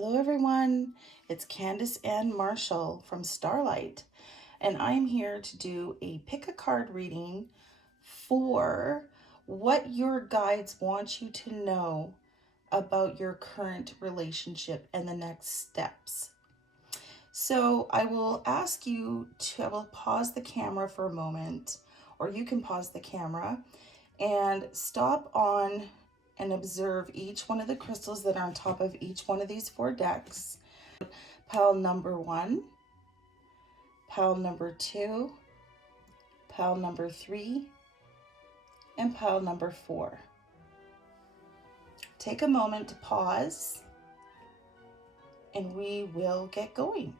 Hello everyone, it's Candice and Marshall from Starlight, and I'm here to do a pick a card reading for what your guides want you to know about your current relationship and the next steps. So I will ask you to, I will pause the camera for a moment, or you can pause the camera and stop on and observe each one of the crystals that are on top of each one of these 4 decks. Pile number 1, pile number 2, pile number 3, and pile number 4. Take a moment to pause and we will get going.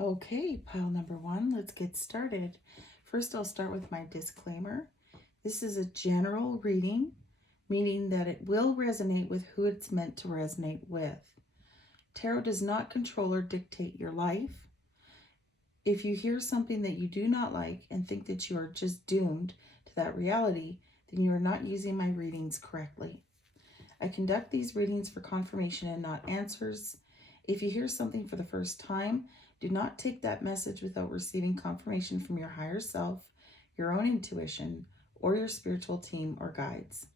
Okay, pile number 1, let's get started. First, I'll start with my disclaimer. This is a general reading, meaning that it will resonate with who it's meant to resonate with. Tarot does not control or dictate your life. If you hear something that you do not like and think that you are just doomed to that reality, then you are not using my readings correctly. I conduct these readings for confirmation and not answers. If you hear something for the first time, do not take that message without receiving confirmation from your higher self, your own intuition, or your spiritual team or guides.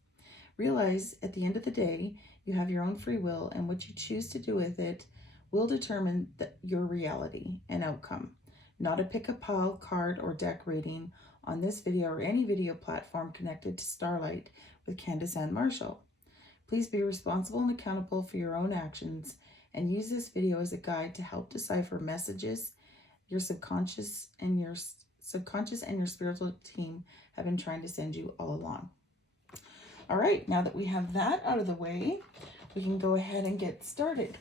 Realize at the end of the day, you have your own free will, and what you choose to do with it will determine your reality and outcome. Not a pick a pile, card, or deck reading on this video or any video platform connected to Starlight with Candice and Marshall. Please be responsible and accountable for your own actions and use this video as a guide to help decipher messages your subconscious and your spiritual team have been trying to send you all along. All right, now that we have that out of the way, we can go ahead and get started.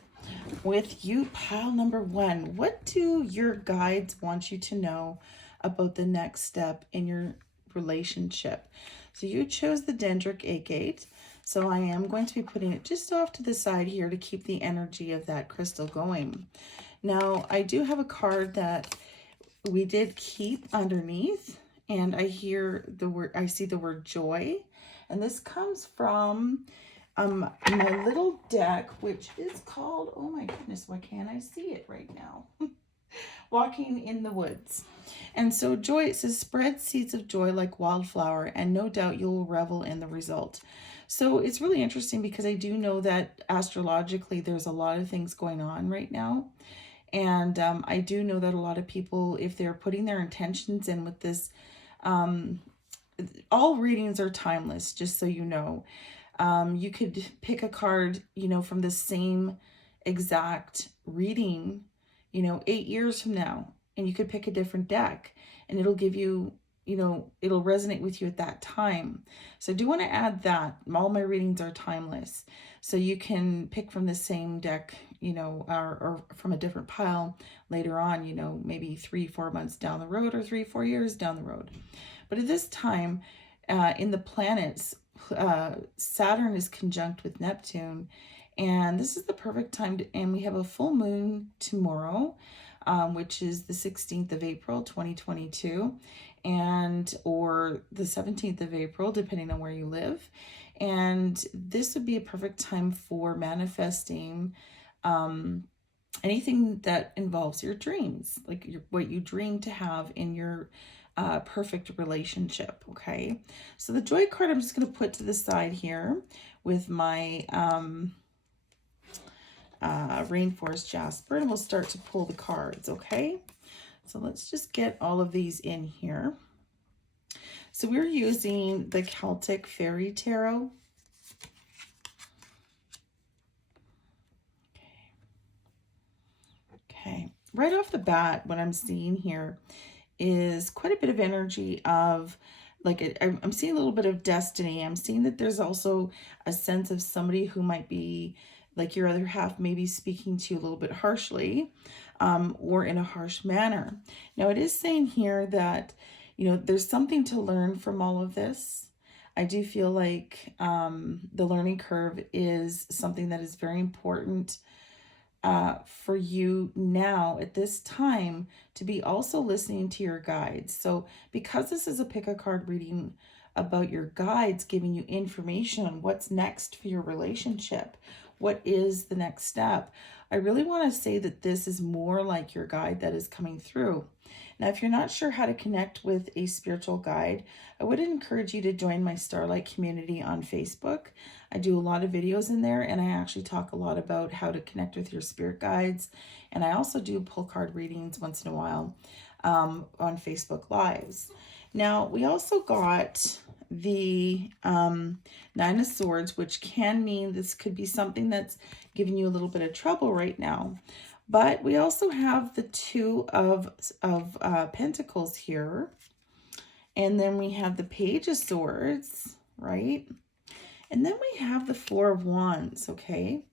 With you, pile number 1, what do your guides want you to know about the next step in your relationship? So you chose the dendritic agate. So I am going to be putting it just off to the side here to keep the energy of that crystal going. Now, I do have a card that we did keep underneath, and I hear the word, I see the word joy. And this comes from my little deck, which is called, oh my goodness, why can't I see it right now? Walking in the Woods. And so joy, it says, spread seeds of joy like wildflower, and no doubt you will revel in the result. So it's really interesting because I do know that astrologically there's a lot of things going on right now. And I do know that a lot of people, if they're putting their intentions in with this, all readings are timeless, just so you know. You could pick a card, from the same exact reading, 8 years from now, and you could pick a different deck and it'll give you, it'll resonate with you at that time. So I do want to add that all my readings are timeless. So you can pick from the same deck, or from a different pile later on, maybe 3-4 months down the road, or 3-4 years down the road. But at this time, in the planets, Saturn is conjunct with Neptune, and this is the perfect time and we have a full moon tomorrow, which is the 16th of April 2022, or the 17th of April, depending on where you live. And this would be a perfect time for manifesting anything that involves your dreams, like what you dream to have in your perfect relationship. Okay, so the joy card I'm just going to put to the side here with my rainforest jasper, and we'll start to pull the cards. Okay, so let's just get all of these in here. So we're using the Celtic Fairy Tarot. Okay, right off the bat, what I'm seeing here is quite a bit of energy of, like, I'm seeing a little bit of destiny. I'm seeing that there's also a sense of somebody who might be like your other half, maybe speaking to you a little bit harshly, or in a harsh manner. Now, it is saying here that, there's something to learn from all of this. I do feel like the learning curve is something that is very important for you now at this time, to be also listening to your guides. So because this is a pick a card reading about your guides giving you information on what's next for your relationship. What is the next step? I really want to say that this is more like your guide that is coming through. Now, if you're not sure how to connect with a spiritual guide, I would encourage you to join my Starlight community on Facebook. I do a lot of videos in there, and I actually talk a lot about how to connect with your spirit guides. And I also do pull card readings once in a while on Facebook Lives. Now, we also got the Nine of Swords, which can mean this could be something that's giving you a little bit of trouble right now. But we also have the Two of Pentacles here. And then we have the Page of Swords, right? And then we have the Four of Wands, okay?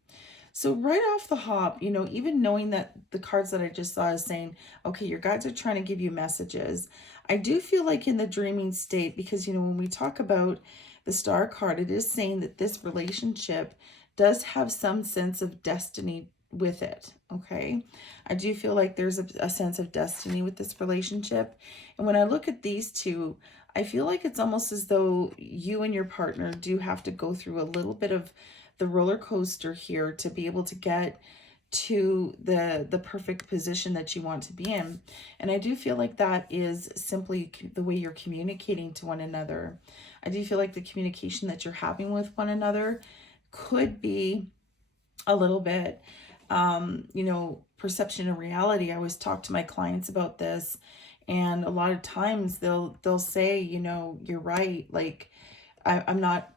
So right off the hop, you know, even knowing that the cards that I just saw is saying, okay, your guides are trying to give you messages. I do feel like in the dreaming state, because, you know, when we talk about the Star card, it is saying that this relationship does have some sense of destiny with it, okay? I do feel like there's a sense of destiny with this relationship. And when I look at these two, I feel like it's almost as though you and your partner do have to go through a little bit of the roller coaster here to be able to get to the perfect position that you want to be in. And I do feel like that is simply the way you're communicating to one another. I do feel like the communication that you're having with one another could be a little bit, you know, perception and reality. I always talk to my clients about this, and a lot of times they'll say, you know, you're right, like I'm not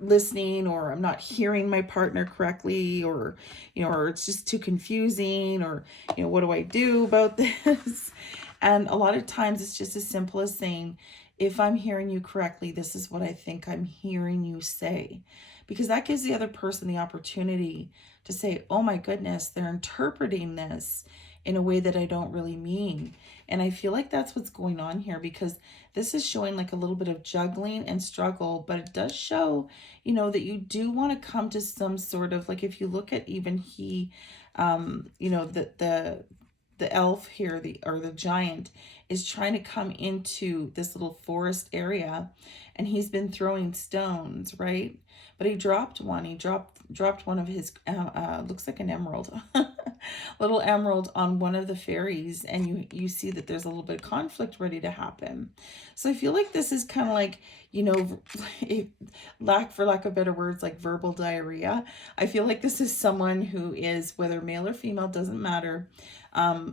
listening, or I'm not hearing my partner correctly, or, you know, or it's just too confusing, or, you know, what do I do about this? And a lot of times it's just as simple as saying, if I'm hearing you correctly, this is what I think I'm hearing you say. Because that gives the other person the opportunity to say, oh my goodness, they're interpreting this in a way that I don't really mean. And I feel like that's what's going on here, because this is showing like a little bit of juggling and struggle, but it does show, you know, that you do want to come to some sort of, like, if you look at even you know, the elf here, the giant is trying to come into this little forest area, and he's been throwing stones, right? But he dropped one. He dropped one of his looks like an emerald, little emerald on one of the fairies, and you see that there's a little bit of conflict ready to happen. So I feel like this is kind of like, you know, for lack of better words, like verbal diarrhea. I feel like this is someone who is, whether male or female, doesn't matter.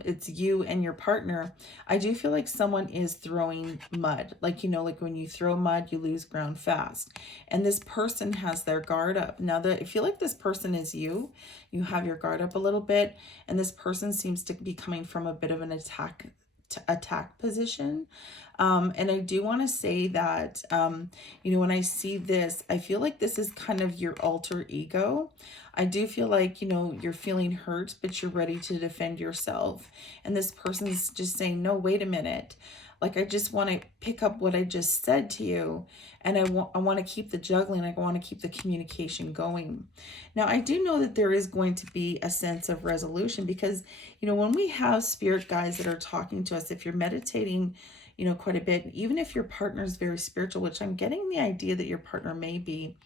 It's you and your partner. I do feel like someone is throwing mud. Like, you know, like when you throw mud, you lose ground fast. And this person has their guard up. Now, I feel like this person is you. You have your guard up a little bit, and this person seems to be coming from a bit of an attack position. And I do want to say that, you know, when I see this, I feel like this is kind of your alter ego. I do feel like, you know, you're feeling hurt, but you're ready to defend yourself. And this person's just saying, no, wait a minute. Like, I just want to pick up what I just said to you. And I want to keep the juggling. I want to keep the communication going. Now, I do know that there is going to be a sense of resolution, because, you know, when we have spirit guides that are talking to us, if you're meditating, you know, quite a bit, even if your partner is very spiritual, which I'm getting the idea that your partner may be,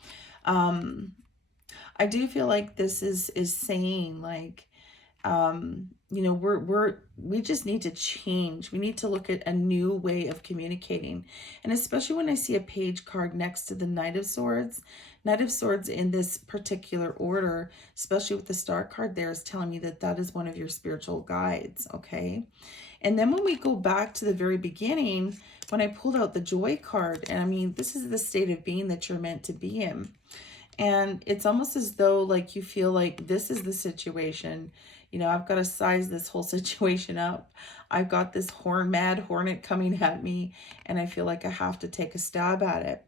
I do feel like this is saying, like, you know, we just need to change. We need to look at a new way of communicating. And especially when I see a page card next to the Knight of Swords in this particular order, especially with the Star card there, is telling me that that is one of your spiritual guides, okay? And then when we go back to the very beginning, when I pulled out the Joy card, and I mean, this is the state of being that you're meant to be in. And it's almost as though, like, you feel like this is the situation. You know, I've got to size this whole situation up. I've got this mad hornet coming at me, and I feel like I have to take a stab at it.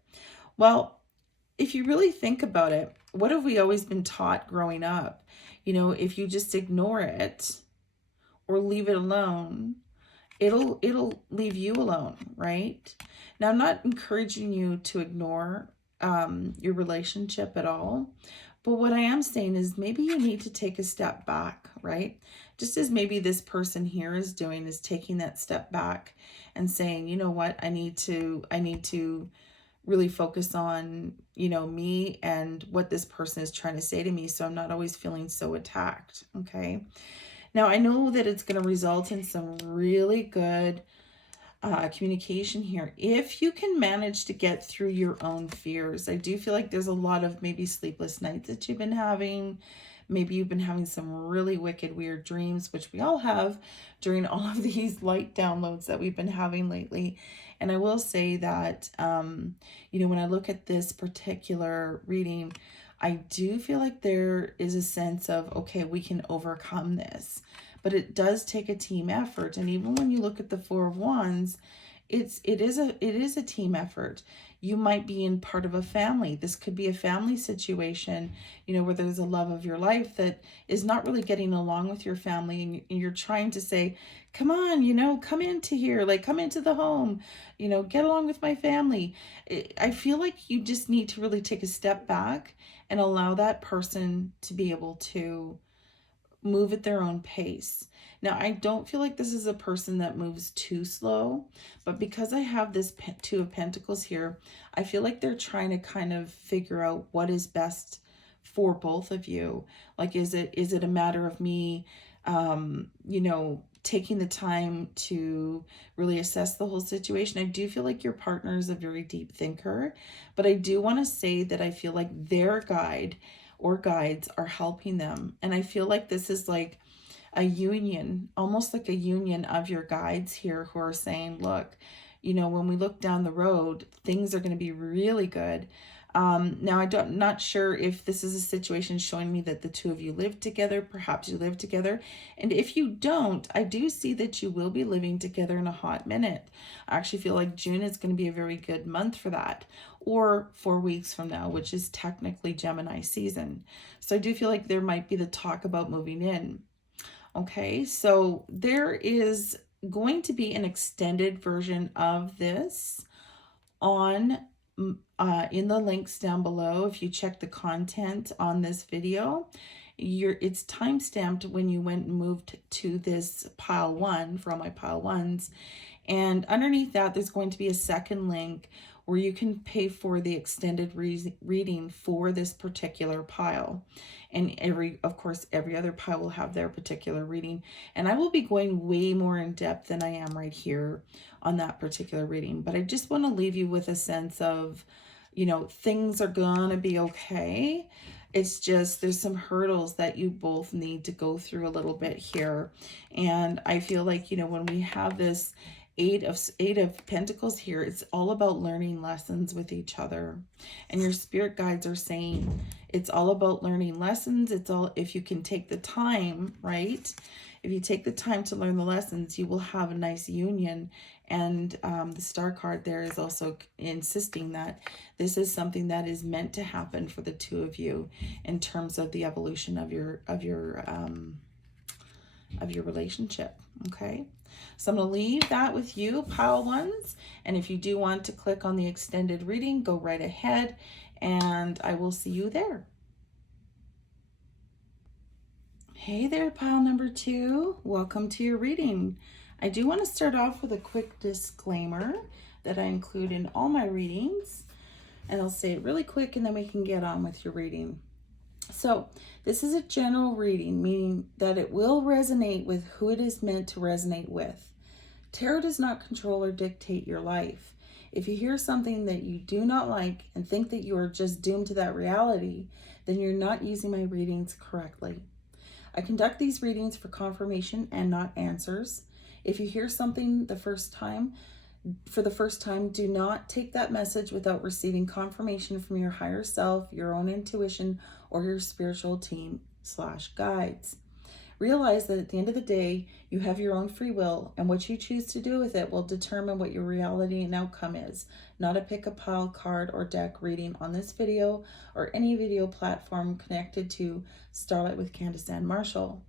Well, if you really think about it, what have we always been taught growing up? You know, if you just ignore it or leave it alone, it'll leave you alone, right? Now, I'm not encouraging you to ignore your relationship at all, but what I am saying is maybe you need to take a step back, right? Just as maybe this person here is doing, is taking that step back and saying, you know what, I need to really focus on, you know, me and what this person is trying to say to me, so I'm not always feeling so attacked. Okay. Now, I know that it's going to result in some really good communication here. If you can manage to get through your own fears, I do feel like there's a lot of maybe sleepless nights that you've been having. Maybe you've been having some really wicked, weird dreams, which we all have during all of these light downloads that we've been having lately. And I will say that, you know, when I look at this particular reading, I do feel like there is a sense of, okay, we can overcome this. But it does take a team effort. And even when you look at the Four of Wands, it is a team effort. You might be in part of a family. This could be a family situation, you know, where there's a love of your life that is not really getting along with your family, and you're trying to say, come on, you know, come into here, like come into the home, you know, get along with my family. I feel like you just need to really take a step back and allow that person to be able to move at their own pace. Now, I don't feel like this is a person that moves too slow, but because I have this Two of Pentacles here, I feel like they're trying to kind of figure out what is best for both of you. Like, is it a matter of me, you know, taking the time to really assess the whole situation? I do feel like your partner is a very deep thinker, but I do want to say that I feel like their guide or guides are helping them. And I feel like this is like a union, almost like a union of your guides here who are saying, look, you know, when we look down the road, things are going to be really good. Now, I'm not sure if this is a situation showing me that the two of you live together. Perhaps you live together. And if you don't, I do see that you will be living together in a hot minute. I actually feel like June is going to be a very good month for that, or 4 weeks from now, which is technically Gemini season. So I do feel like there might be the talk about moving in. Okay, so there is going to be an extended version of this on in the links down below. If you check the content on this video, it's time-stamped when you went and moved to this pile 1 for all my pile 1s. And underneath that, there's going to be a second link where you can pay for the extended reading for this particular pile. And of course, every other pile will have their particular reading. And I will be going way more in depth than I am right here on that particular reading. But I just want to leave you with a sense of, you know, things are gonna be okay. It's just there's some hurdles that you both need to go through a little bit here. And I feel like, you know, when we have this Eight of Pentacles here, it's all about learning lessons with each other. And your spirit guides are saying it's all about learning lessons. It's all, if you can take the time, right? If you take the time to learn the lessons, you will have a nice union. And the Star card there is also insisting that this is something that is meant to happen for the two of you in terms of the evolution of your relationship. Okay, so I'm going to leave that with you, pile 1s. And if you do want to click on the extended reading, go right ahead, and I will see you there. Hey there, pile number 2. Welcome to your reading. I do want to start off with a quick disclaimer that I include in all my readings, and I'll say it really quick and then we can get on with your reading. So this is a general reading, meaning that it will resonate with who it is meant to resonate with. Tarot does not control or dictate your life. If you hear something that you do not like and think that you are just doomed to that reality, then you're not using my readings correctly. I conduct these readings for confirmation and not answers. If you hear something for the first time, do not take that message without receiving confirmation from your higher self, your own intuition, or your spiritual team / guides. Realize that at the end of the day, you have your own free will, and what you choose to do with it will determine what your reality and outcome is, not a pick a pile card or deck reading on this video or any video platform connected to Starlight with Candice and Marshall.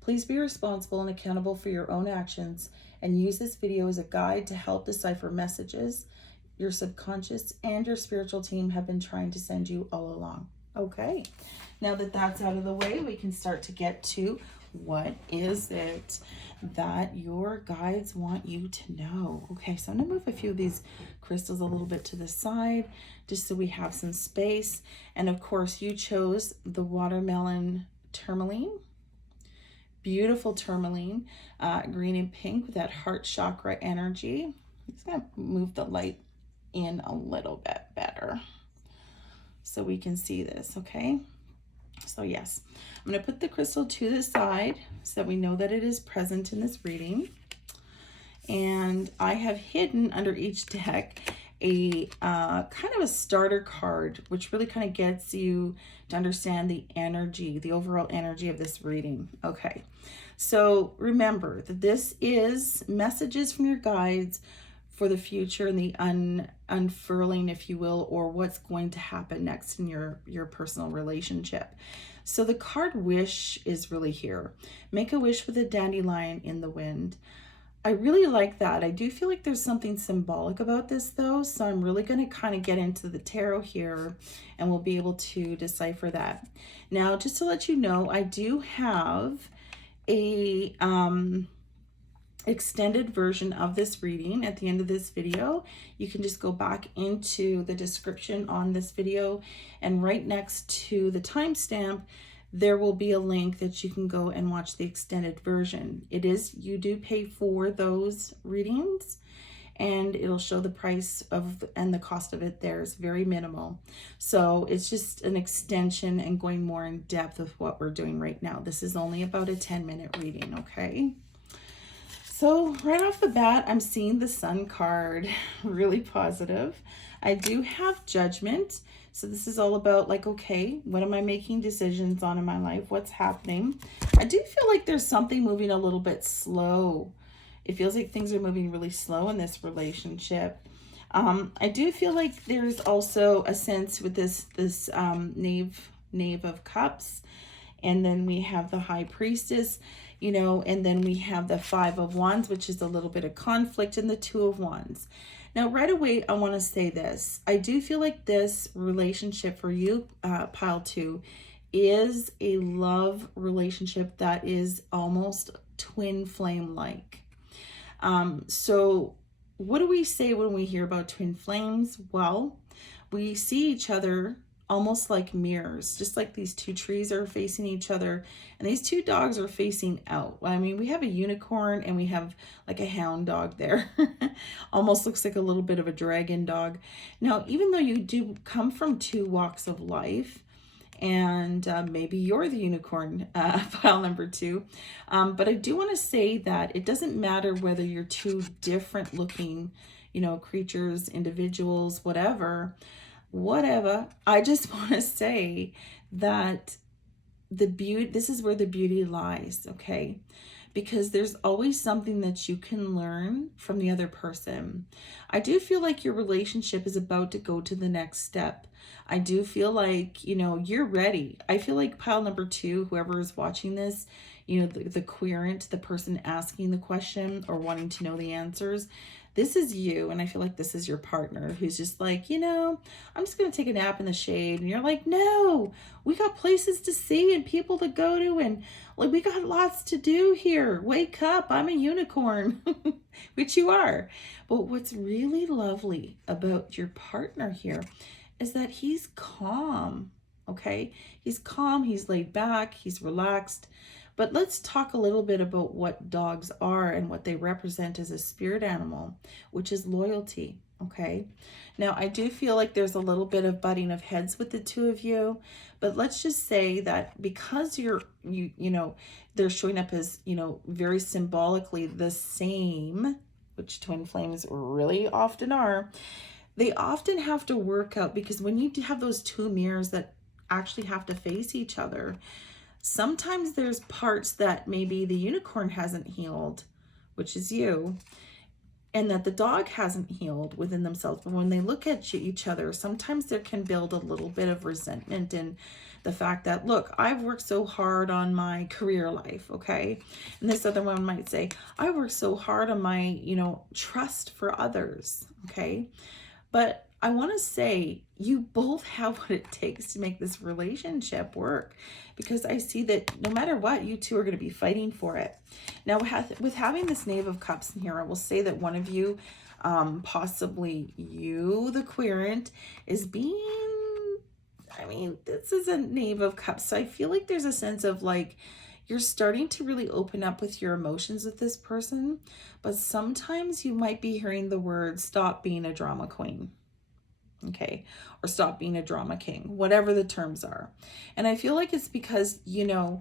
Please be responsible and accountable for your own actions, and use this video as a guide to help decipher messages your subconscious and your spiritual team have been trying to send you all along. Okay, now that that's out of the way, we can start to get to What is it that your guides want you to know? Okay, so I'm going to move a few of these crystals a little bit to the side just so we have some space. And of course, you chose the watermelon tourmaline. Beautiful tourmaline, green and pink with that heart chakra energy. I'm just going to move the light in a little bit better so we can see this, okay? So yes, I'm going to put the crystal to the side so that we know that it is present in this reading. And I have hidden under each deck a kind of a starter card, which really kind of gets you to understand the energy, the overall energy of this reading. Okay, so remember that this is messages from your guides for the future and the unfurling, if you will, or what's going to happen next in your personal relationship. So the card wish is really here. Make a wish with a dandelion in the wind. I really like that. I do feel like there's something symbolic about this though, so I'm really going to kind of get into the tarot here and we'll be able to decipher that. Now, just to let you know, I do have a extended version of this reading at the end of this video. You can just go back into the description on this video, and right next to the timestamp there will be a link that you can go and watch the extended version. You do pay for those readings, and it'll show the price of and the cost of it there is very minimal. So it's just an extension and going more in depth of what we're doing right now. This is only about a 10-minute reading, okay? So right off the bat, I'm seeing the Sun card, really positive. I do have Judgment. So this is all about like, okay, what am I making decisions on in my life? What's happening? I do feel like there's something moving a little bit slow. It feels like things are moving really slow in this relationship. I do feel like there's also a sense with this Knave of Cups. And then we have the High Priestess, you know, and then we have the Five of Wands, which is a little bit of conflict, and the Two of Wands. Now, right away, I want to say this. I do feel like this relationship for you, Pile 2, is a love relationship that is almost twin flame-like. So what do we say when we hear about twin flames? Well, we see each other almost like mirrors, just like these two trees are facing each other and these two dogs are facing out. I mean, we have a unicorn and we have like a hound dog there. Almost looks like a little bit of a dragon dog. Now, even though you do come from two walks of life, and maybe you're the unicorn, pile number 2, but I do want to say that it doesn't matter whether you're two different looking, you know, creatures, individuals, whatever. I just want to say that this is where the beauty lies, okay? Because there's always something that you can learn from the other person. I do feel like your relationship is about to go to the next step. I do feel like, you know, you're ready. I feel like pile number 2, whoever is watching this, you know, the querent, the person asking the question or wanting to know the answers, this is you, and I feel like this is your partner who's just like, you know, I'm just going to take a nap in the shade. And you're like, no, we got places to see and people to go to, and like we got lots to do here. Wake up, I'm a unicorn, which you are. But what's really lovely about your partner here is that he's calm, okay? He's calm, he's laid back, he's relaxed. But let's talk a little bit about what dogs are and what they represent as a spirit animal, which is loyalty, okay? Now, I do feel like there's a little bit of butting of heads with the two of you, but let's just say that because you know, they're showing up as, you know, very symbolically the same, which twin flames really often are, they often have to work out, because when you have those two mirrors that actually have to face each other, sometimes there's parts that maybe the unicorn hasn't healed, which is you, and that the dog hasn't healed within themselves. But when they look at each other, sometimes there can build a little bit of resentment in the fact that, look, I've worked so hard on my career life, okay? And this other one might say, I worked so hard on my, you know, trust for others, okay? But I want to say you both have what it takes to make this relationship work, because I see that no matter what, you two are going to be fighting for it. Now, with having this Knave of Cups in here, I will say that one of you, possibly you, the querent, is being, I mean, this is a Knave of Cups. So I feel like there's a sense of like, you're starting to really open up with your emotions with this person, but sometimes you might be hearing the word, stop being a drama queen. Okay, or stop being a drama king, whatever the terms are. And I feel like it's because, you know,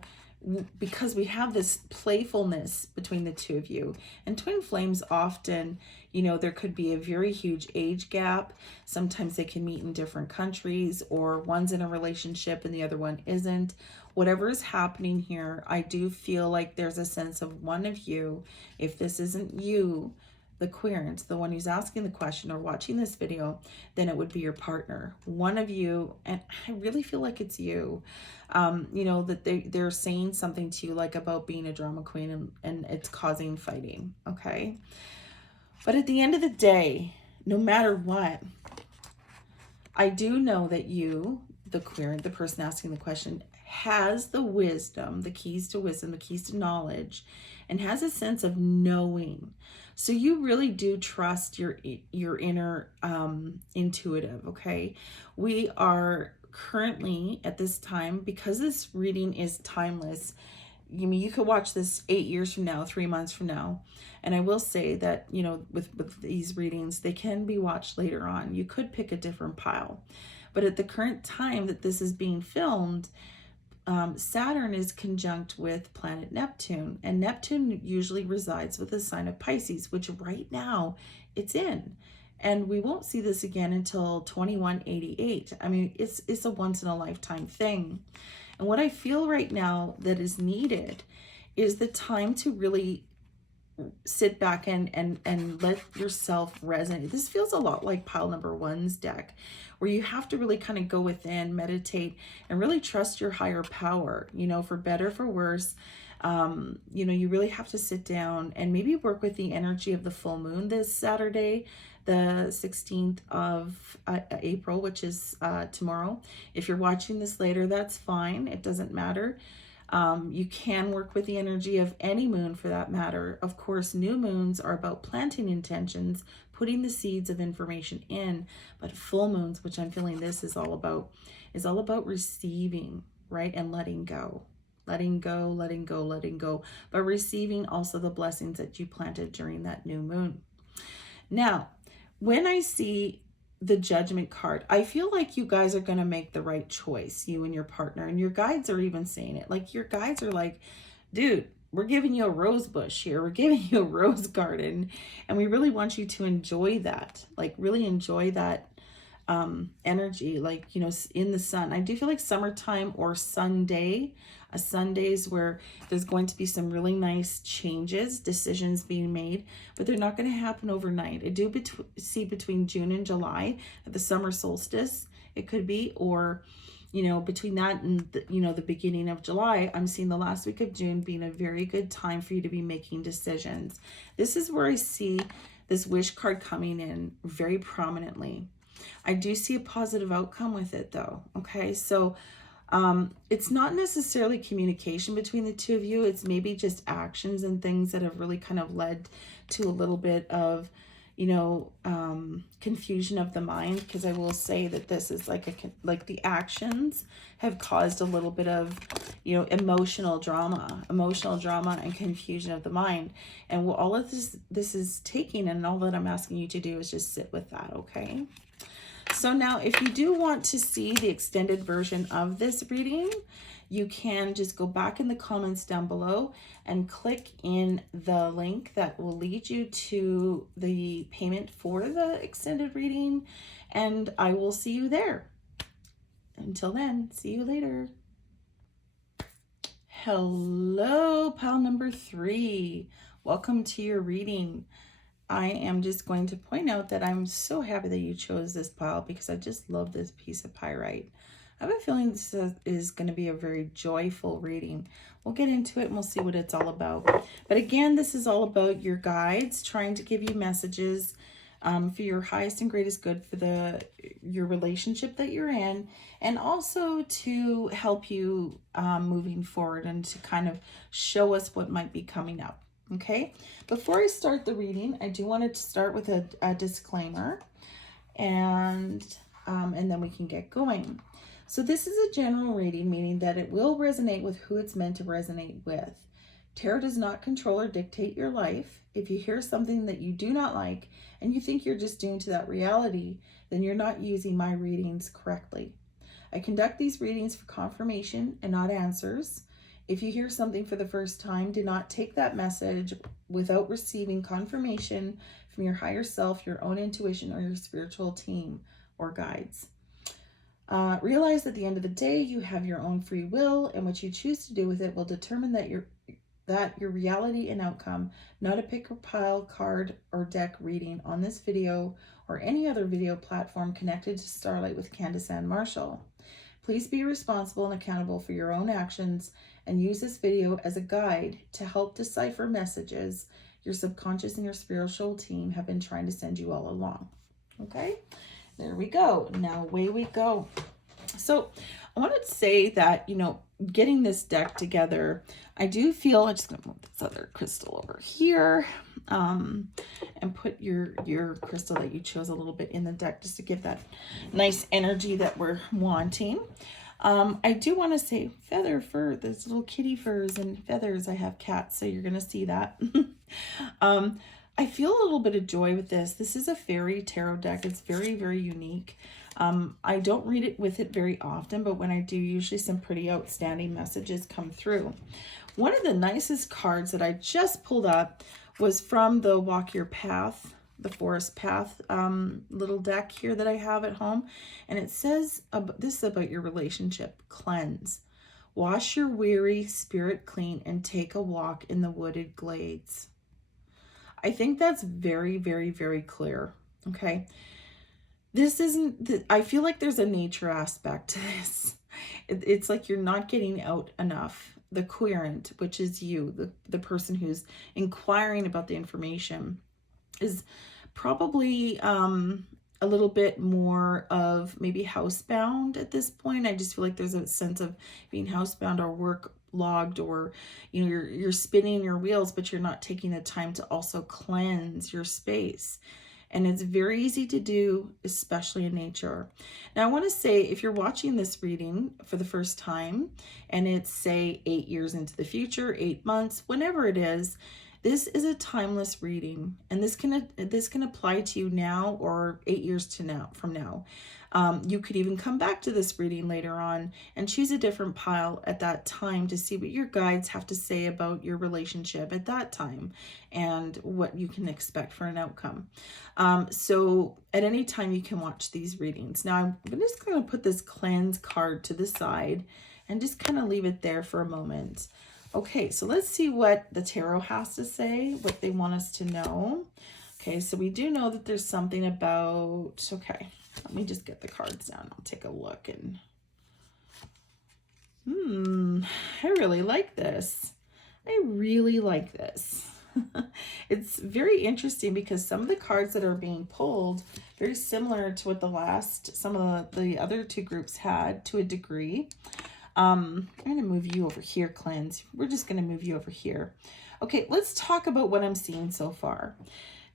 because we have this playfulness between the two of you. And twin flames often, you know, there could be a very huge age gap. Sometimes they can meet in different countries, or one's in a relationship and the other one isn't. Whatever is happening here, I do feel like there's a sense of one of you, if this isn't you, the querent, the one who's asking the question or watching this video, then it would be your partner. One of you, and I really feel like it's you, you know, that they're saying something to you like about being a drama queen, and it's causing fighting, okay? But at the end of the day, no matter what, I do know that you, the querent, the person asking the question, has the wisdom, the keys to wisdom, the keys to knowledge, and has a sense of knowing. So you really do trust your inner intuitive, okay? We are currently at this time, because this reading is timeless, you mean you could watch this 8 years from now, 3 months from now. And I will say that, you know, with these readings, they can be watched later on. You could pick a different pile. But at the current time that this is being filmed, Saturn is conjunct with planet Neptune, and Neptune usually resides with the sign of Pisces, which right now it's in. And we won't see this again until 2188. I mean, it's a once in a lifetime thing. And what I feel right now that is needed is the time to really sit back and let yourself resonate. This feels a lot like pile number one's deck, where you have to really kind of go within, meditate, and really trust your higher power, you know, for better, for worse. You know, you really have to sit down and maybe work with the energy of the full moon this Saturday, the 16th of April, which is tomorrow. If you're watching this later, that's fine. It doesn't matter. You can work with the energy of any moon for that matter. Of course, new moons are about planting intentions, putting the seeds of information in, but full moons, which I'm feeling this is all about receiving, right? And letting go, letting go, letting go, letting go, but receiving also the blessings that you planted during that new moon. Now, when I see the Judgment card, I feel like you guys are going to make the right choice, you and your partner, and your guides are even saying it. Like, your guides are like, dude, we're giving you a rose bush here. We're giving you a rose garden, and we really want you to enjoy that. Like, really enjoy that energy, like, you know, in the sun. I do feel like summertime or Sunday, a Sundays where there's going to be some really nice changes, decisions being made, but they're not going to happen overnight. I do see between June and July at the summer solstice, it could be, or, you know, between that and the, you know, the beginning of July, I'm seeing the last week of June being a very good time for you to be making decisions. This is where I see this wish card coming in very prominently. I do see a positive outcome with it though. Okay. So, it's not necessarily communication between the two of you. It's maybe just actions and things that have really kind of led to a little bit of, you know, confusion of the mind. Because I will say that this is like the actions have caused a little bit of, you know, emotional drama and confusion of the mind. And what all of this is taking, and all that I'm asking you to do is just sit with that. Okay. So now if you do want to see the extended version of this reading, you can just go back in the comments down below and click in the link that will lead you to the payment for the extended reading, and I will see you there. Until then, see you later. Hello, pile number 3. Welcome to your reading. I am just going to point out that I'm so happy that you chose this pile, because I just love this piece of pyrite. I have a feeling this is going to be a very joyful reading. We'll get into it and we'll see what it's all about. But again, this is all about your guides trying to give you messages, for your highest and greatest good for your relationship that you're in, and also to help you moving forward and to kind of show us what might be coming up. Okay, before I start the reading, I do want to start with a disclaimer, and then we can get going. So this is a general reading, meaning that it will resonate with who it's meant to resonate with. Tarot does not control or dictate your life. If you hear something that you do not like and you think you're just doomed to that reality, then you're not using my readings correctly. I conduct these readings for confirmation and not answers. If you hear something for the first time, do not take that message without receiving confirmation from your higher self, your own intuition, or your spiritual team or guides. Realize at the end of the day, you have your own free will, and what you choose to do with it will determine that your reality and outcome, not a pick or pile card or deck reading on this video or any other video platform connected to Starlight with Candice and Marshall. Please be responsible and accountable for your own actions and use this video as a guide to help decipher messages your subconscious and your spiritual team have been trying to send you all along. Okay, there we go. Now away we go. So I wanted to say that, getting this deck together, I do feel, I'm just going to move this other crystal over here and put your crystal that you chose a little bit in the deck just to give that nice energy that we're wanting. I do want to say feather fur, there's little kitty furs and feathers. I have cats, so you're going to see that. I feel a little bit of joy with this. This is a fairy tarot deck. It's very, very unique. I don't read it with it very often, but when I do, usually some pretty outstanding messages come through. One of the nicest cards that I just pulled up was from the Walk Your Path, the Forest Path little deck here that I have at home. And it says, this is about your relationship, cleanse. Wash your weary spirit clean and take a walk in the wooded glades. I think that's very, very, very clear. Okay. This isn't, I feel like there's a nature aspect to this. It's like you're not getting out enough. The querent, which is you, the person who's inquiring about the information, is probably a little bit more of maybe housebound at this point. I just feel like there's a sense of being housebound or work logged, or you're spinning your wheels, but you're not taking the time to also cleanse your space. And it's very easy to do, especially in nature. Now, I want to say, if you're watching this reading for the first time, and it's, say, 8 years into the future, 8 months, whenever it is, this is a timeless reading, and this can apply to you now or 8 years from now. You could even come back to this reading later on and choose a different pile at that time to see what your guides have to say about your relationship at that time and what you can expect for an outcome. So at any time you can watch these readings. Now I'm just going to put this cleanse card to the side and just kind of leave it there for a moment. Okay, so let's see what the tarot has to say, what they want us to know. Okay, so we do know that there's something about, okay, let me just get the cards down. I'll take a look and, I really like this. I really like this. It's very interesting because some of the cards that are being pulled, very similar to what some of the other two groups had to a degree. I'm going to move you over here, Cleanse. We're just going to move you over here. Okay, let's talk about what I'm seeing so far.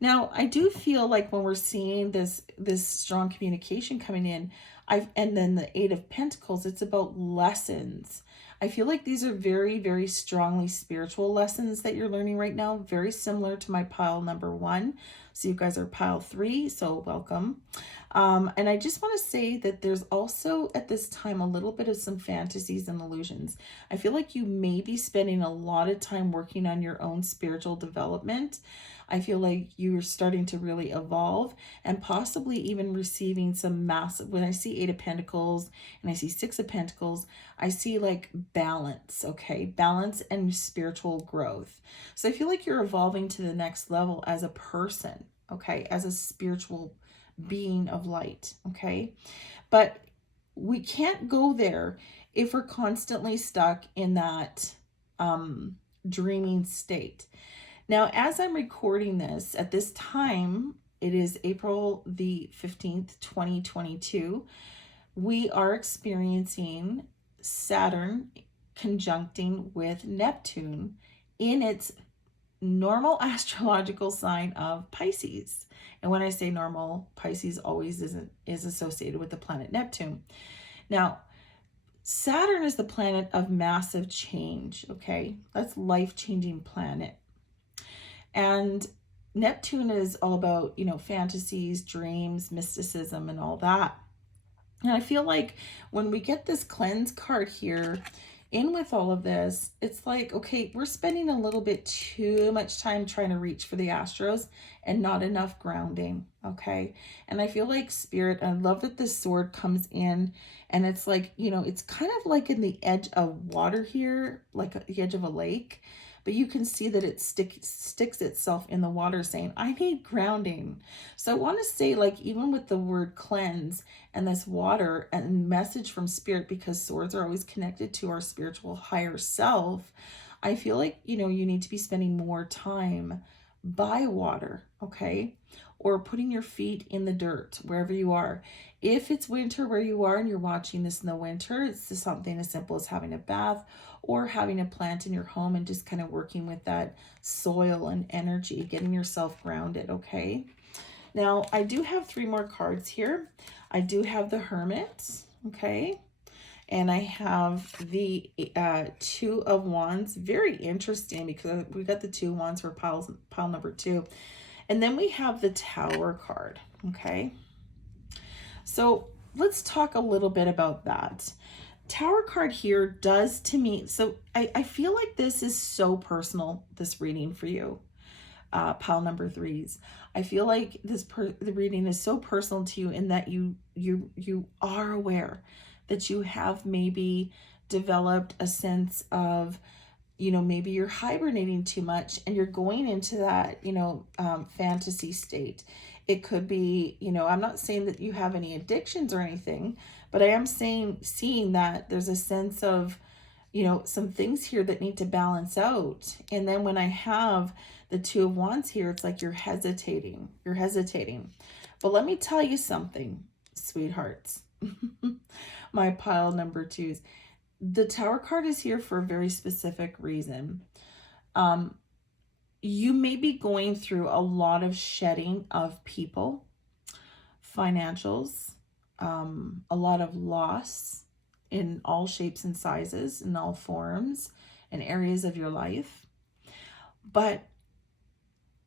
Now, I do feel like when we're seeing this strong communication coming in, and then the Eight of Pentacles, it's about lessons. I feel like these are very, very strongly spiritual lessons that you're learning right now, very similar to my pile number 1. So you guys are pile 3, so welcome. And I just want to say that there's also at this time a little bit of some fantasies and illusions. I feel like you may be spending a lot of time working on your own spiritual development. I feel like you're starting to really evolve and possibly even receiving some massive, when I see 8 of Pentacles and I see 6 of Pentacles, I see like balance, okay? Balance and spiritual growth. So I feel like you're evolving to the next level as a person, okay? As a spiritual being of light, okay? But we can't go there if we're constantly stuck in that dreaming state. Now, as I'm recording this, at this time, It is April the 15th, 2022. We are experiencing Saturn conjuncting with Neptune in its normal astrological sign of Pisces. And when I say normal, Pisces always is associated with the planet Neptune. Now, Saturn is the planet of massive change, okay? That's life-changing planet. And Neptune is all about, fantasies, dreams, mysticism, and all that. And I feel like when we get this cleanse card here, in with all of this, it's like, okay, we're spending a little bit too much time trying to reach for the astros and not enough grounding, okay? And I feel like Spirit, I love that this sword comes in and it's like, it's kind of like in the edge of water here, like the edge of a lake, but you can see that it sticks itself in the water saying, I need grounding. So I want to say, like, even with the word cleanse and this water and message from Spirit, because swords are always connected to our spiritual higher self, I feel like, you need to be spending more time by water, okay? Or putting your feet in the dirt, wherever you are. If it's winter where you are and you're watching this in the winter, it's just something as simple as having a bath or having a plant in your home and just kind of working with that soil and energy, getting yourself grounded, okay? Now, I do have 3 more cards here. I do have the Hermit, okay? And I have the 2 of Wands. Very interesting because we got the 2 Wands for pile number 2. And then we have the Tower card, okay? So let's talk a little bit about that. Tower card here does to me, so I feel like this is so personal, this reading for you, pile number 3s. I feel like the reading is so personal to you in that you are aware that you have maybe developed a sense of, maybe you're hibernating too much and you're going into that, fantasy state. It could be, I'm not saying that you have any addictions or anything, but I am seeing that there's a sense of, some things here that need to balance out. And then when I have the 2 of Wands here, it's like you're hesitating. But let me tell you something, sweethearts, my pile number 2s. The Tower card is here for a very specific reason. You may be going through a lot of shedding of people, financials, a lot of loss in all shapes and sizes, in all forms and areas of your life. But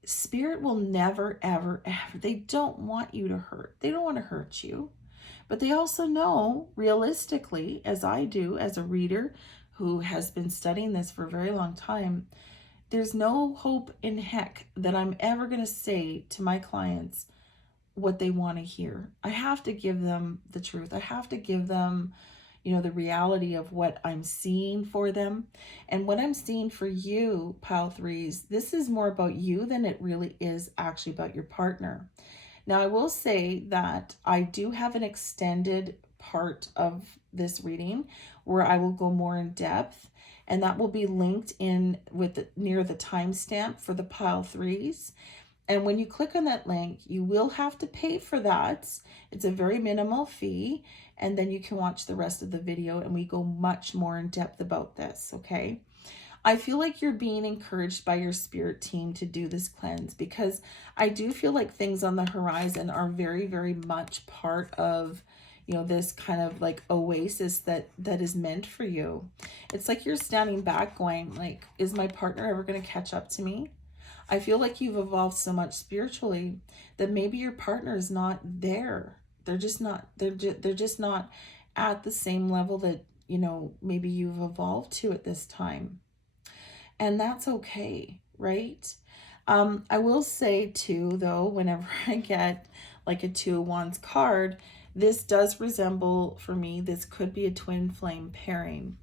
Spirit will never, ever, ever, they don't want you to hurt. They don't want to hurt you. But they also know, realistically, as I do, as a reader who has been studying this for a very long time, there's no hope in heck that I'm ever going to say to my clients what they want to hear. I have to give them the truth. I have to give them, the reality of what I'm seeing for them. And what I'm seeing for you, pile 3s, this is more about you than it really is actually about your partner. Now, I will say that I do have an extended part of this reading where I will go more in depth, and that will be linked in near the timestamp for the pile 3s. And when you click on that link, you will have to pay for that. It's a very minimal fee, and then you can watch the rest of the video and we go much more in depth about this, okay? I feel like you're being encouraged by your spirit team to do this cleanse because I do feel like things on the horizon are very, very much part of, this kind of like oasis that is meant for you. It's like you're standing back going like, is my partner ever going to catch up to me? I feel like you've evolved so much spiritually that maybe your partner is not there. They're just not at the same level that, maybe you've evolved to at this time. And that's okay, right? I will say too, though, whenever I get like a 2 of Wands card, this does resemble, for me, this could be a twin flame pairing.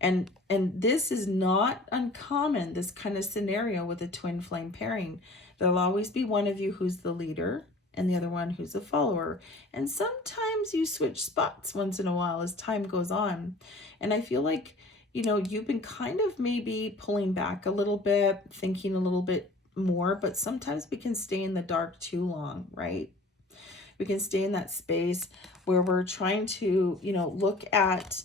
And this is not uncommon, this kind of scenario with a twin flame pairing. There'll always be one of you who's the leader and the other one who's a follower. And sometimes you switch spots once in a while as time goes on. And I feel like, you've been kind of maybe pulling back a little bit, thinking a little bit more, but sometimes we can stay in the dark too long, right? We can stay in that space where we're trying to, look at,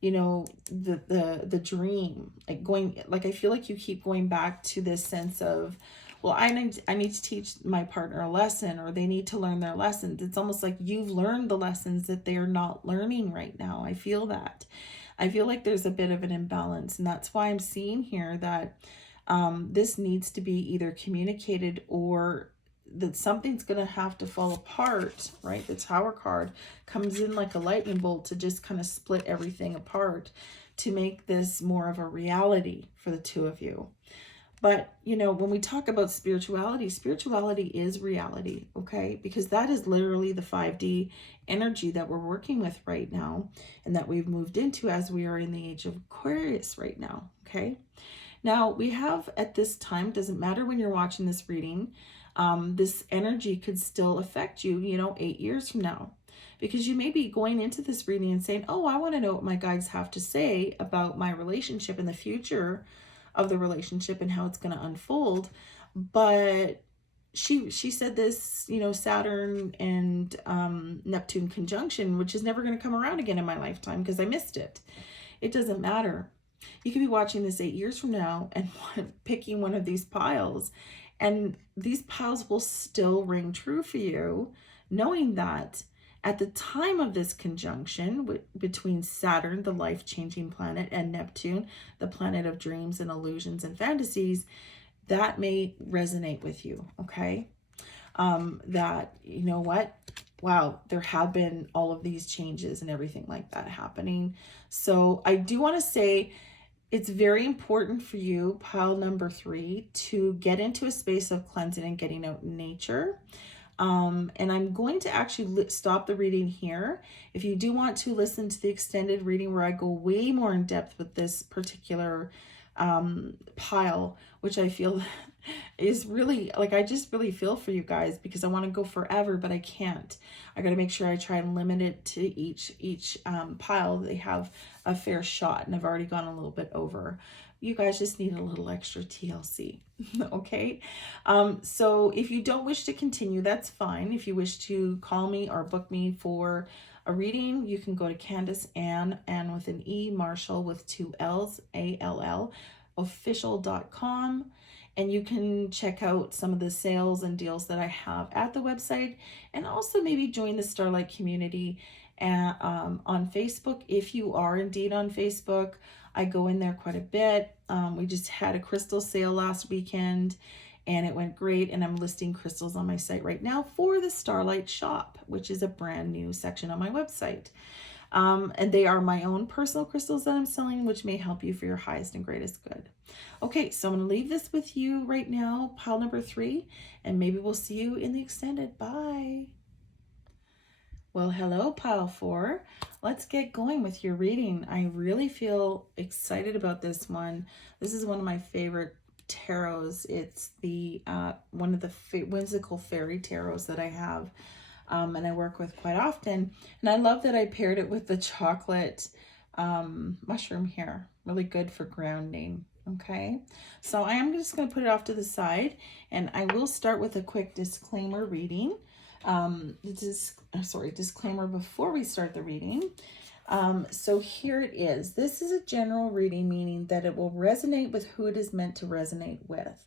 the dream, like I feel like you keep going back to this sense of, well, I need to teach my partner a lesson, or they need to learn their lessons. It's almost like you've learned the lessons that they're not learning right now. I feel that. I feel like there's a bit of an imbalance, and that's why I'm seeing here that this needs to be either communicated, or that something's going to have to fall apart, right? The Tower card comes in like a lightning bolt to just kind of split everything apart to make this more of a reality for the two of you. But, when we talk about spirituality, spirituality is reality, okay? Because that is literally the 5D energy that we're working with right now, and that we've moved into as we are in the age of Aquarius right now, okay? Now, we have at this time, doesn't matter when you're watching this reading, this energy could still affect you, 8 years from now. Because you may be going into this reading and saying, oh, I want to know what my guides have to say about my relationship and the future of the relationship and how it's going to unfold. But she said this, Saturn and Neptune conjunction, which is never going to come around again in my lifetime because I missed it. It doesn't matter. You could be watching this 8 years from now and picking one of these piles, and these piles will still ring true for you, knowing that at the time of this conjunction between Saturn, the life-changing planet, and Neptune, the planet of dreams and illusions and fantasies, that may resonate with you, okay? That, what? Wow, there have been all of these changes and everything like that happening. So I do want to say it's very important for you, pile number 3, to get into a space of cleansing and getting out in nature. And I'm going to actually stop the reading here. If you do want to listen to the extended reading where I go way more in depth with this particular pile, which I feel is really, like, I just really feel for you guys, because I want to go forever, but I can't. I got to make sure I try and limit it to each pile. They have a fair shot, and I've already gone a little bit over. You guys just need a little extra TLC, okay? So if you don't wish to continue, that's fine. If you wish to call me or book me for a reading, you can go to Candice, Ann with an E, Marshall with 2 L's, ALL, official.com. And you can check out some of the sales and deals that I have at the website, and also maybe join the Starlight community on Facebook. If you are indeed on Facebook, I go in there quite a bit. We just had a crystal sale last weekend, and it went great. And I'm listing crystals on my site right now for the Starlight shop, which is a brand new section on my website. And they are my own personal crystals that I'm selling, which may help you for your highest and greatest good. Okay, so I'm going to leave this with you right now, pile number 3, and maybe we'll see you in the extended. Bye. Well, hello, pile 4. Let's get going with your reading. I really feel excited about this one. This is one of my favorite tarots. It's the one of the whimsical fairy tarots that I have. And I work with quite often. And I love that I paired it with the chocolate mushroom here. Really good for grounding. Okay, so I am just going to put it off to the side, and I will start with a quick disclaimer reading. Disclaimer before we start the reading. So here it is. This is a general reading, meaning that it will resonate with who it is meant to resonate with.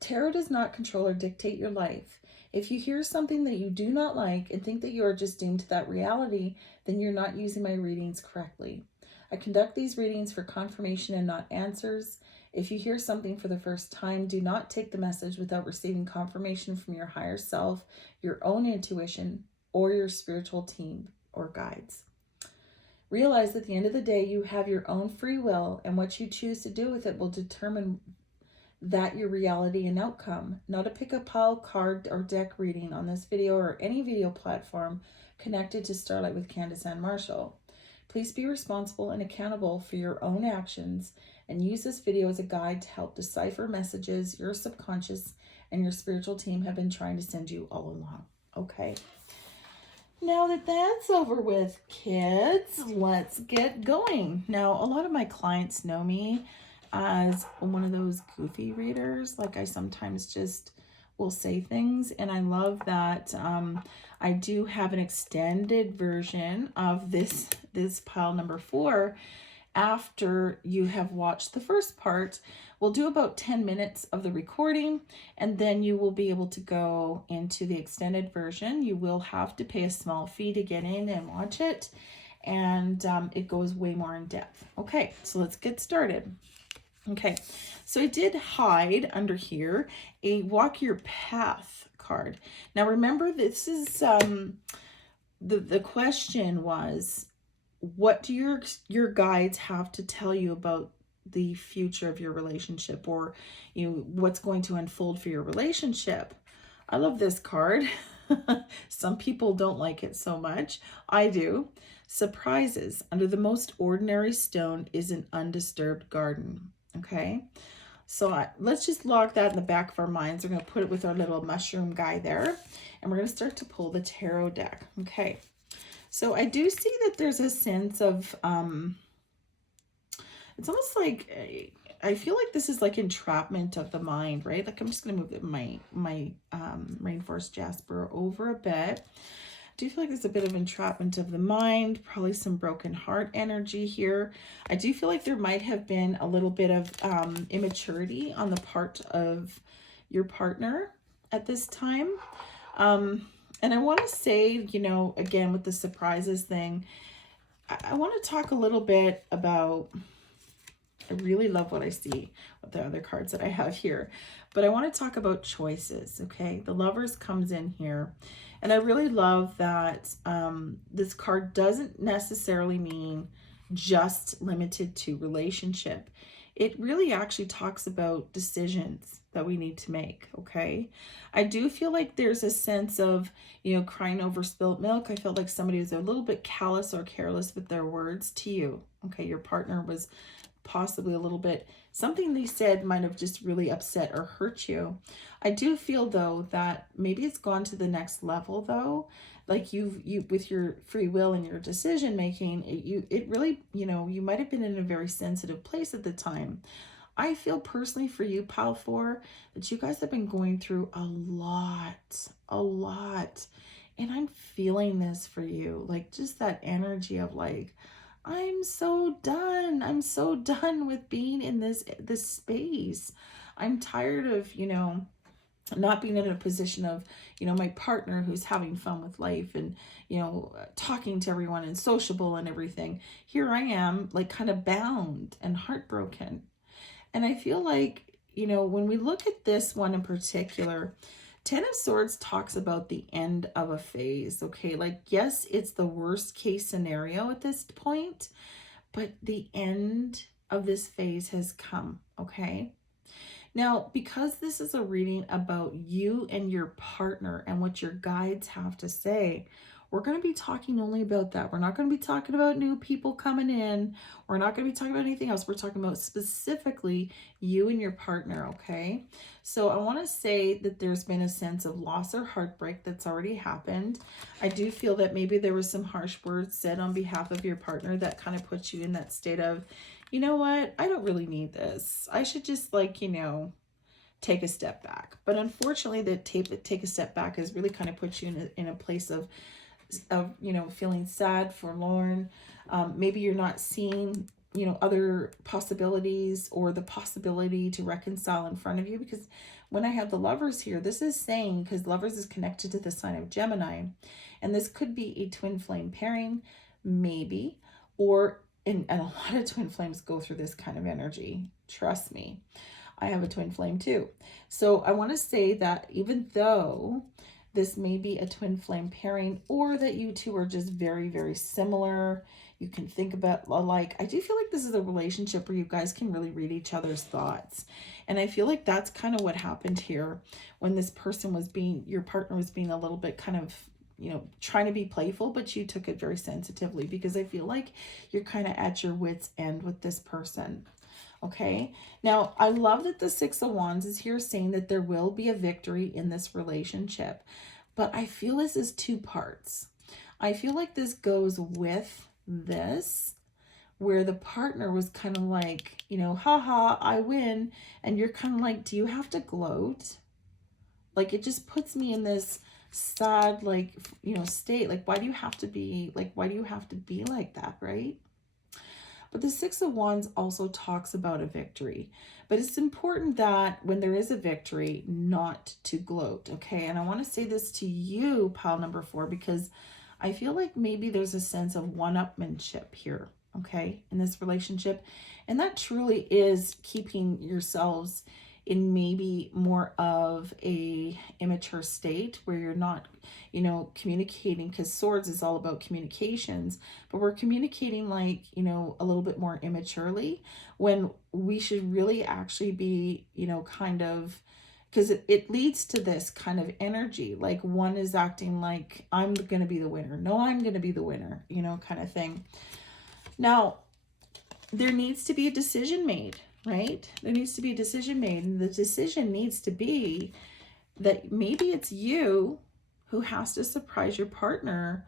Tarot does not control or dictate your life. If you hear something that you do not like and think that you are just doomed to that reality, then you're not using my readings correctly. I conduct these readings for confirmation and not answers. If you hear something for the first time, do not take the message without receiving confirmation from your higher self, your own intuition, or your spiritual team or guides. Realize that at the end of the day, you have your own free will, and what you choose to do with it will determine that your reality and outcome. Not a pick-up pile, card, or deck reading on this video or any video platform connected to Starlight with Candice and Marshall. Please be responsible and accountable for your own actions, and use this video as a guide to help decipher messages your subconscious and your spiritual team have been trying to send you all along. Okay. Now that that's over with, kids, let's get going. Now, a lot of my clients know me as one of those goofy readers. Like I sometimes just will say things, and I love that I do have an extended version of this pile number 4 after you have watched the first part. We'll do about 10 minutes of the recording, and then you will be able to go into the extended version. You will have to pay a small fee to get in and watch it, and it goes way more in depth. Okay, so let's get started. Okay, so I did hide under here a walk your path card. Now remember, this is the question was, what do your guides have to tell you about the future of your relationship, or what's going to unfold for your relationship? I love this card. Some people don't like it so much. I do. Surprises. Under the most ordinary stone is an undisturbed garden. Okay, so let's just log that in the back of our minds. We're going to put it with our little mushroom guy there, and we're going to start to pull the tarot deck. Okay, so I do see that there's a sense of it's almost like I feel like this is like entrapment of the mind, right? Like I'm just going to move my Rainforest Jasper over a bit. I do feel like there's a bit of entrapment of the mind, probably some broken heart energy here. I do feel like there might have been a little bit of immaturity on the part of your partner at this time. And I want to say, again, with the surprises thing, I want to talk a little bit about, I really love what I see with the other cards that I have here, but I want to talk about choices. Okay, the Lovers comes in here, and I really love that this card doesn't necessarily mean just limited to relationship. It really actually talks about decisions that we need to make. Okay, I do feel like there's a sense of, crying over spilt milk. I felt like somebody was a little bit callous or careless with their words to you. Okay, your partner was possibly a little bit, something they said might have just really upset or hurt you. I do feel though that maybe it's gone to the next level though, like you with your free will and your decision making, it really, you might have been in a very sensitive place at the time. I feel personally for you, Pile 4, that you guys have been going through a lot, and I'm feeling this for you, like just that energy of like, I'm so done. I'm so done with being in this space. I'm tired of, not being in a position of, my partner who's having fun with life and, talking to everyone and sociable and everything. Here I am, like kind of bound and heartbroken. And I feel like, when we look at this one in particular, 10 of Swords talks about the end of a phase, okay? Like, yes, it's the worst case scenario at this point, but the end of this phase has come, okay? Now, because this is a reading about you and your partner and what your guides have to say, we're going to be talking only about that. We're not going to be talking about new people coming in. We're not going to be talking about anything else. We're talking about specifically you and your partner, okay? So I want to say that there's been a sense of loss or heartbreak that's already happened. I do feel that maybe there was some harsh words said on behalf of your partner that kind of puts you in that state of, you know what? I don't really need this. I should just take a step back. But unfortunately, the take a step back has really kind of put you in a place of feeling sad, forlorn. Maybe you're not seeing, other possibilities or the possibility to reconcile in front of you, because when I have the Lovers here, this is saying, because Lovers is connected to the sign of Gemini, and this could be a twin flame pairing, maybe, and a lot of twin flames go through this kind of energy. Trust me. I have a twin flame too. So I want to say that even though this may be a twin flame pairing, or that you two are just very, very similar, you can think about alike, I do feel like this is a relationship where you guys can really read each other's thoughts. And I feel like that's kind of what happened here when this person was your partner was being a little bit kind of, trying to be playful, but you took it very sensitively, because I feel like you're kind of at your wit's end with this person. Okay, now I love that the Six of Wands is here saying that there will be a victory in this relationship, but I feel this is two parts. I feel like this goes with this, where the partner was kind of like, you know, haha, I win. And you're kind of like, do you have to gloat? Like, it just puts me in this sad, like, you know, state. Like, why do you have to be like that, right? But the Six of Wands also talks about a victory. But it's important that when there is a victory, not to gloat, okay? And I want to say this to you, pile number 4, because I feel like maybe there's a sense of one-upmanship here, okay, in this relationship. And that truly is keeping yourselves in maybe more of a immature state where you're not, you know, communicating, because swords is all about communications, but we're communicating like, you know, a little bit more immaturely, when we should really actually be, you know, kind of, because it leads to this kind of energy, like one is acting like I'm going to be the winner. No, I'm going to be the winner, you know, kind of thing. Now, there needs to be a decision made, right? There needs to be a decision made. And the decision needs to be that maybe it's you who has to surprise your partner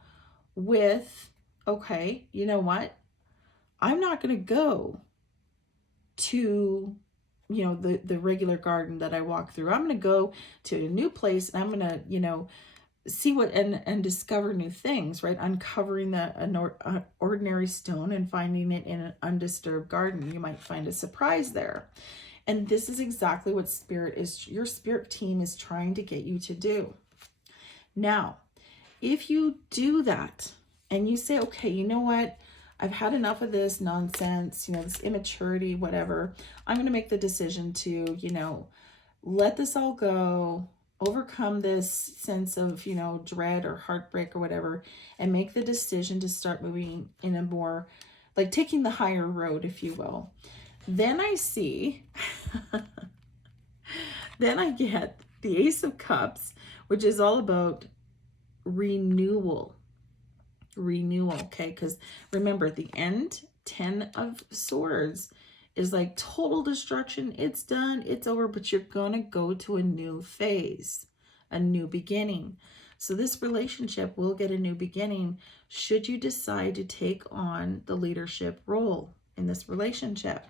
with, okay, you know what? I'm not going to go to, you know, the regular garden that I walk through. I'm going to go to a new place, and I'm going to, you know, see what and discover new things, right? Uncovering an ordinary stone and finding it in an undisturbed garden. You might find a surprise there. And this is exactly what your spirit team is trying to get you to do. Now, if you do that and you say, okay, you know what? I've had enough of this nonsense, you know, this immaturity, whatever. I'm going to make the decision to, you know, let this all go, overcome this sense of, you know, dread or heartbreak or whatever, and make the decision to start moving in a more, like, taking the higher road, if you will. Then I see, then I get the Ace of Cups, which is all about renewal. Okay? Because remember, at the end, 10 of Swords is like total destruction. It's done, it's over, but you're going to go to a new phase, a new beginning. So this relationship will get a new beginning should you decide to take on the leadership role in this relationship.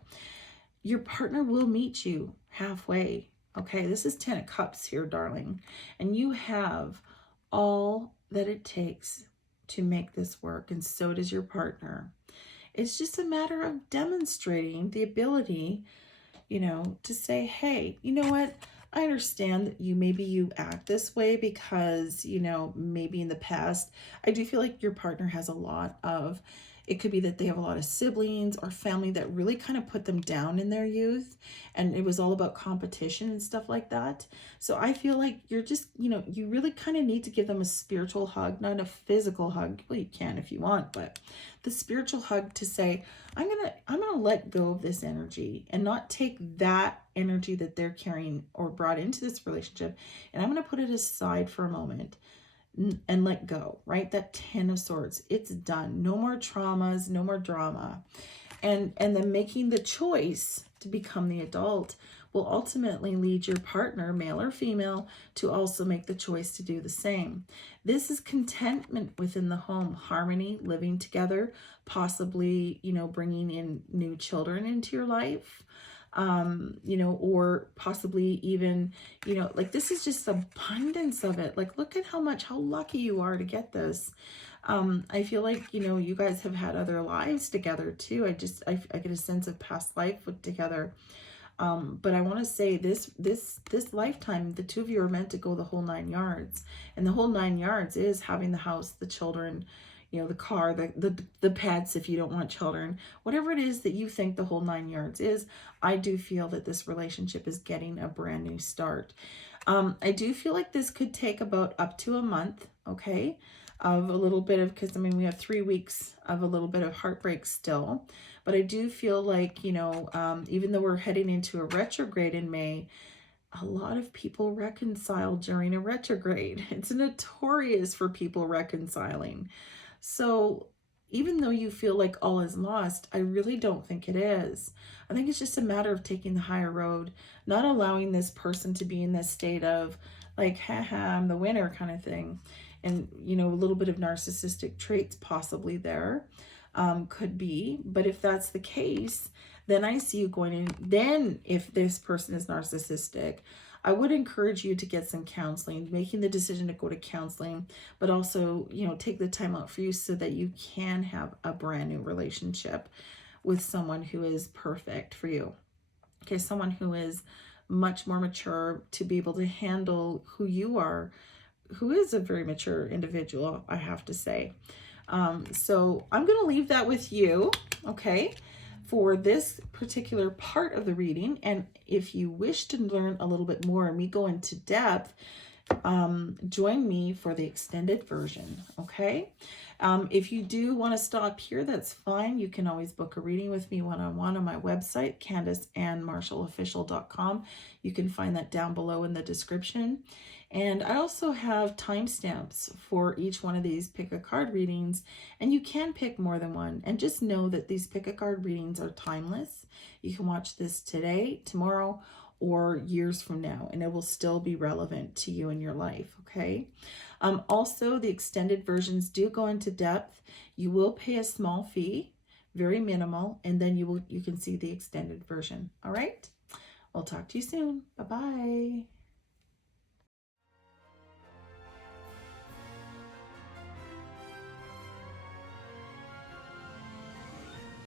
Your partner will meet you halfway. Okay, this is 10 of Cups here, darling. And you have all that it takes to make this work, and so does your partner. It's just a matter of demonstrating the ability, you know, to say, hey, you know what? I understand that maybe you act this way because, you know, maybe in the past, I do feel like your partner has a lot of, it could be that they have a lot of siblings or family that really kind of put them down in their youth, and it was all about competition and stuff like that. So I feel like you're just, you know, you really kind of need to give them a spiritual hug, not a physical hug. Well, you can if you want, but the spiritual hug to say, I'm gonna let go of this energy and not take that energy that they're carrying or brought into this relationship, and I'm gonna put it aside for a moment and let go, right? That 10 of Swords, it's done. No more traumas, no more drama. And then making the choice to become the adult will ultimately lead your partner, male or female, to also make the choice to do the same. This is contentment within the home, harmony, living together, possibly, you know, bringing in new children into your life, you know, or possibly even, you know, like, this is just abundance of it. Like, look at how lucky you are to get this. I feel like, you know, you guys have had other lives together too. I get a sense of past life together. But I want to say this lifetime, the two of you are meant to go the whole 9 yards, and the whole 9 yards is having the house, the children, you know, the car, the pets, if you don't want children, whatever it is that you think the whole 9 yards is. I do feel that this relationship is getting a brand new start. I do feel like this could take about up to a month, okay, of a little bit of, because I mean, we have 3 weeks of a little bit of heartbreak still. But I do feel like, you know, even though we're heading into a retrograde in May, a lot of people reconcile during a retrograde. It's notorious for people reconciling. So even though you feel like all is lost, I really don't think it is. I think it's just a matter of taking the higher road, not allowing this person to be in this state of like, haha, I'm the winner kind of thing. And, you know, a little bit of narcissistic traits possibly there. could be. But if that's the case, then I see you going in. Then if this person is narcissistic, I would encourage you to get some counseling, making the decision to go to counseling, but also, take the time out for you so that you can have a brand new relationship with someone who is perfect for you. Okay, someone who is much more mature to be able to handle who you are, who is a very mature individual, I have to say. So I'm going to leave that with you, okay, for this particular part of the reading. And if you wish to learn a little bit more and me go into depth, join me for the extended version, okay? If you do want to stop here, that's fine. You can always book a reading with me one-on-one on my website, CandiceAndMarshallOfficial.com. You can find that down below in the description. And I also have timestamps for each one of these pick a card readings, and you can pick more than one. And just know that these pick a card readings are timeless. You can watch this today, tomorrow, or years from now, and it will still be relevant to you in your life, okay? Also, the extended versions do go into depth. You will pay a small fee, very minimal, and then you can see the extended version, all right? I'll talk to you soon. Bye-bye.